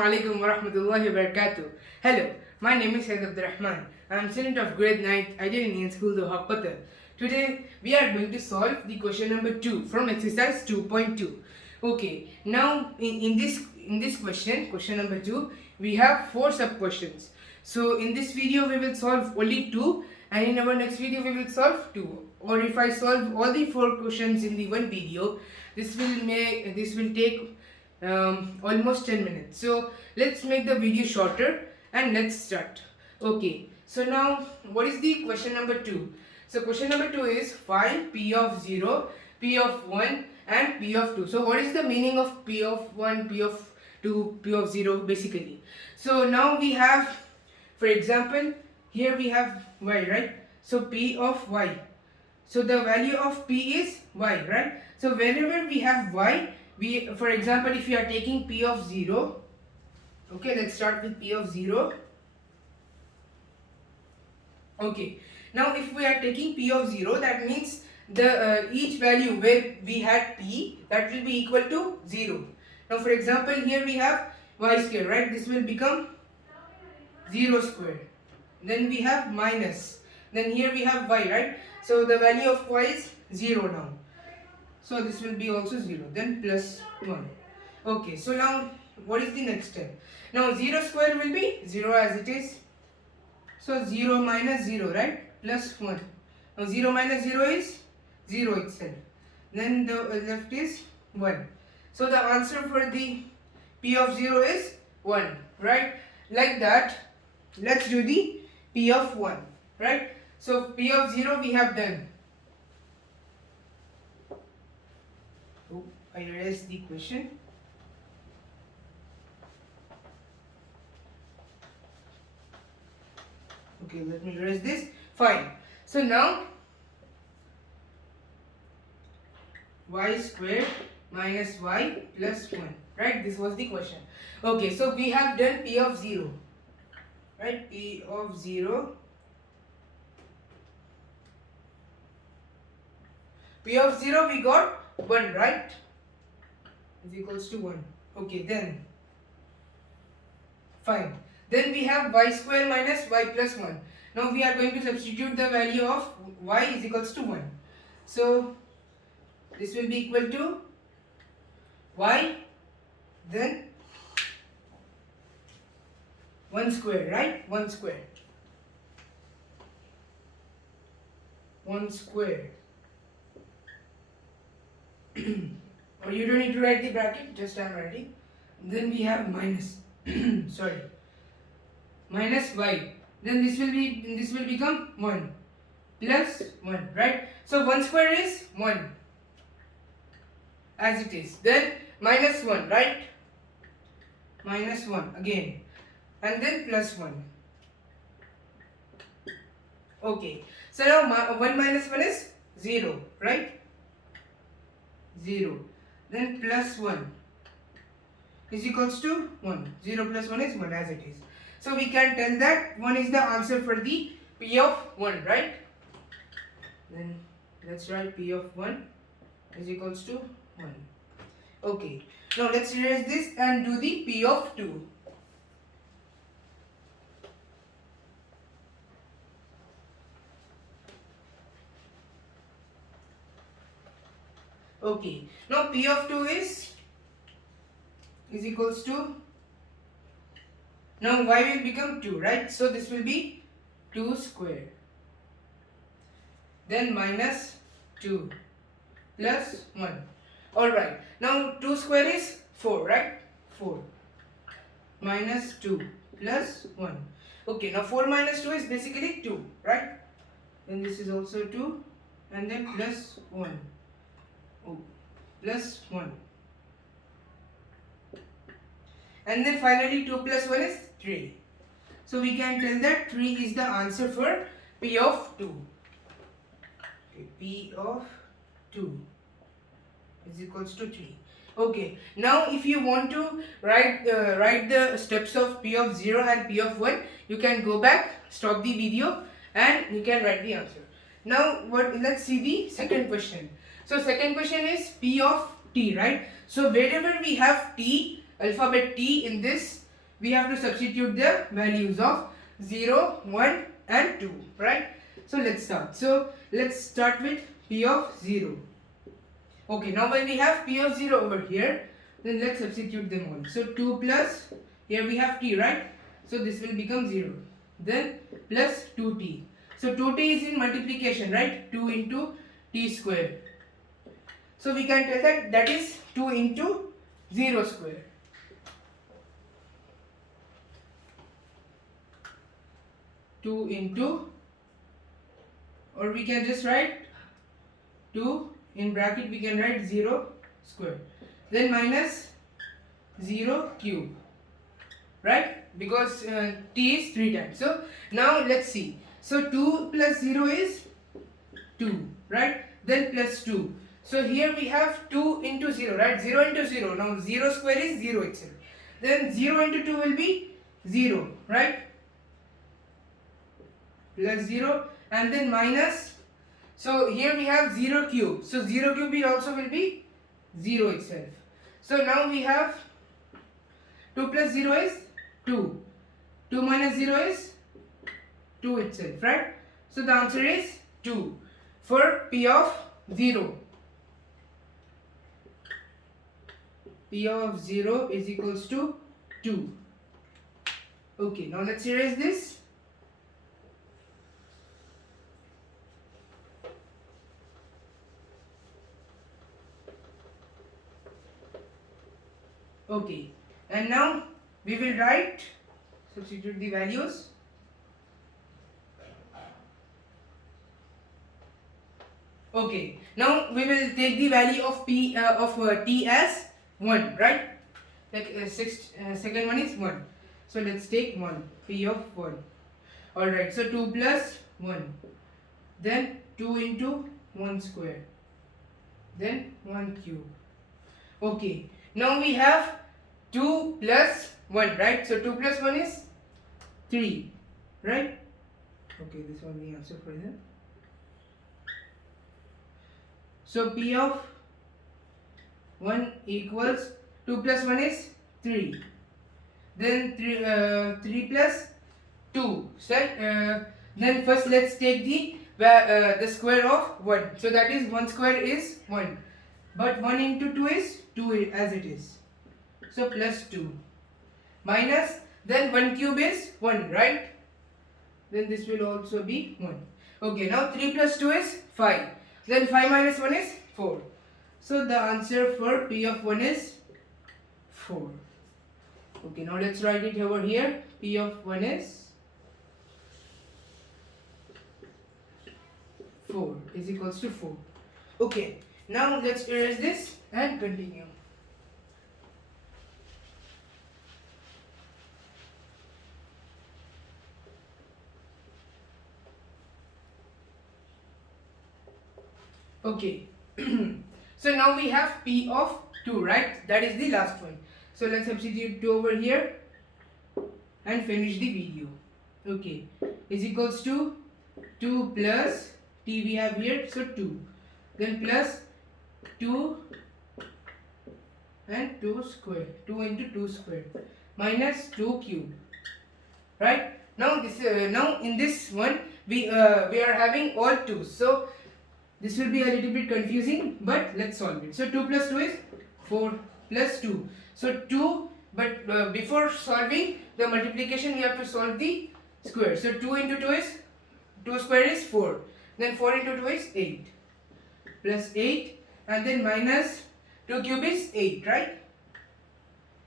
Assalamu alaikum wa rahmatullahi wa barakatuh. Hello, my name is Sayyid Abdurrahman. I am student of grade 9th Indian School of Qatar. Today we are going to solve the question number 2 from exercise 2.2. Okay, now in this question number 2, we have 4 sub questions. So in this video we will solve only 2, and in our next video we will solve 2. Or if I solve all the 4 questions in the one video, this will take almost 10 minutes. So let's make the video shorter and let's start. Okay, so now what is the question number 2? So question number 2 is find P of 0, P of 1 and P of 2. So what is the meaning of P of 1, P of 2, P of 0 basically? So now we have, for example, here we have y, right? So P of y. So the value of P is y, right? So whenever we have y, for example, if you are taking P of 0, okay, let's start with P of 0. Okay, now if we are taking P of 0, that means the each value where we had P, that will be equal to 0. Now for example, here we have y square, right? This will become 0 square. Then we have minus. Then here we have y, right? So the value of y is 0 now. So this will be also 0. Then plus 1. Okay, so now what is the next step? Now 0 square will be 0 as it is. So 0 minus 0, right? Plus 1. Now 0 minus 0 is 0 itself. Then the left is 1. So the answer for the P of 0 is 1, right? Like that, let's do the P of 1, right? So P of 0 we have done. Oh, I erased the question. Okay, let me erase this. Fine. So now y squared minus y plus 1, right? This was the question. Okay, so we have done P of 0, right? P of 0. P of 0 we got 1, right? Is equals to 1. Okay, then fine. Then we have y square minus y plus 1. Now we are going to substitute the value of y is equals to 1. So this will be equal to y, then 1 square, right? 1 square. 1 square. Or you don't need to write the bracket, just I am writing. Then we have minus sorry, minus y. Then this will become 1 plus 1, right? So 1 square is 1 as it is. Then minus 1, right? Minus 1 again, and then plus 1. Okay, so now 1 minus 1 is 0, right? 0. Then plus 1 is equals to 1. 0 plus 1 is 1 as it is. So we can tell that 1 is the answer for the P of 1, right? Then let's write P of 1 is equals to 1. Okay. Now let's erase this and do the P of 2. Okay, now P of 2 is equals to, now y will become 2, right? So this will be 2 square. Then minus 2 plus 1. Alright, now 2 square is 4, right? 4 minus 2 plus 1. Okay, now 4 minus 2 is basically 2, right? Then this is also 2 and then plus 1. Oh, plus 1. And then finally 2 plus 1 is 3. So we can tell that 3 is the answer for P of 2. Okay, P of 2 is equals to 3. Okay, now if you want to write the steps of P of 0 and P of 1, you can go back, stop the video and you can write the answer. Now let's see the second question. So second question is P of t, right? So wherever we have t, alphabet t in this we have to substitute the values of 0, 1 and 2, right? So let's start. So let's start with p of 0. Okay, now when we have p of 0 over here, then let's substitute them all. So 2 plus, here we have t, right? So this will become 0. Then plus 2t. So 2t is in multiplication, right? 2 into t square. So we can tell that that is 2 into 0 square. Two into, or we can just write 2 in bracket, we can write 0 square. Then minus 0 cube, right? Because t is 3 times. So now let's see. So 2 plus 0 is 2, right? Then plus 2. So here we have 2 into 0, right? 0 into 0. Now 0 square is 0 itself. Then 0 into 2 will be 0, right? Plus 0 and then minus. So here we have 0 cube. So 0 cube also will be 0 itself. So now we have 2 plus 0 is 2. 2 minus 0 is 2 itself, right? So the answer is 2 for p of 0. P of 0 is equals to 2. Okay, now let's erase this. Okay, and now we will write, substitute the values. Okay, now we will take the value of p of t as 1, right? Like second one is 1. So let's take 1, p of 1. Alright, so 2 plus 1. Then 2 into 1 square. Then 1 cube. Okay, now we have 2 plus 1, right? So 2 plus 1 is 3, right? Okay, this one the answer for that. So p of 1 equals 2 plus 1 is 3. Then 3 plus 2. So then first let's take the square of 1. So that is 1 square is 1. But 1 into 2 is 2 as it is. So plus 2. Minus, then 1 cube is 1, right? Then this will also be 1. Okay, now 3 plus 2 is 5. Then 5 minus 1 is 4. So the answer for p of 1 is 4. Okay, now let's write it over here. P of 1 is 4 is equals to 4. Okay, now let's erase this and continue. Okay, so now we have p of 2, right? That is the last one. So let's substitute 2 over here and finish the video. Okay, is equals to 2 plus t we have here, so 2. Then plus 2 and 2 square, 2 into 2 square, minus 2 cube, right? Now this now in this one we are having all 2's, so this will be a little bit confusing, but let's solve it. So 2 plus 2 is 4 plus 2. So 2, but before solving the multiplication we have to solve the square. So 2 into 2 is 2 square is 4. Then 4 into 2 is 8. Plus 8 and then minus 2 cube is 8, right?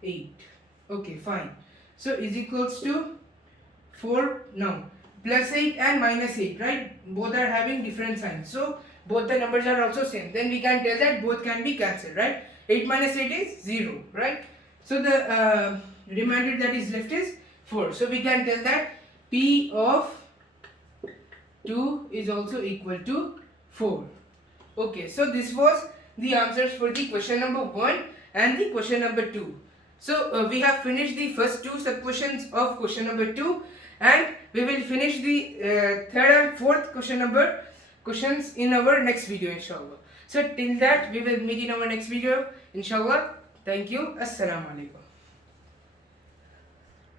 8. Okay, fine. So is equals to 4 now. Plus 8 and minus 8, right? Both are having different signs. So both the numbers are also same. Then we can tell that both can be cancelled, right? 8 minus 8 is 0, right? So the remainder that is left is 4. So we can tell that p of 2 is also equal to 4. Okay, so this was the answers for the question number 1 and the question number 2. So we have finished the first 2 sub questions of question number 2, and we will finish the third and fourth questions in our next video, inshallah. So till that we will meet in our next video, inshallah. Thank you. Assalamu alaikum.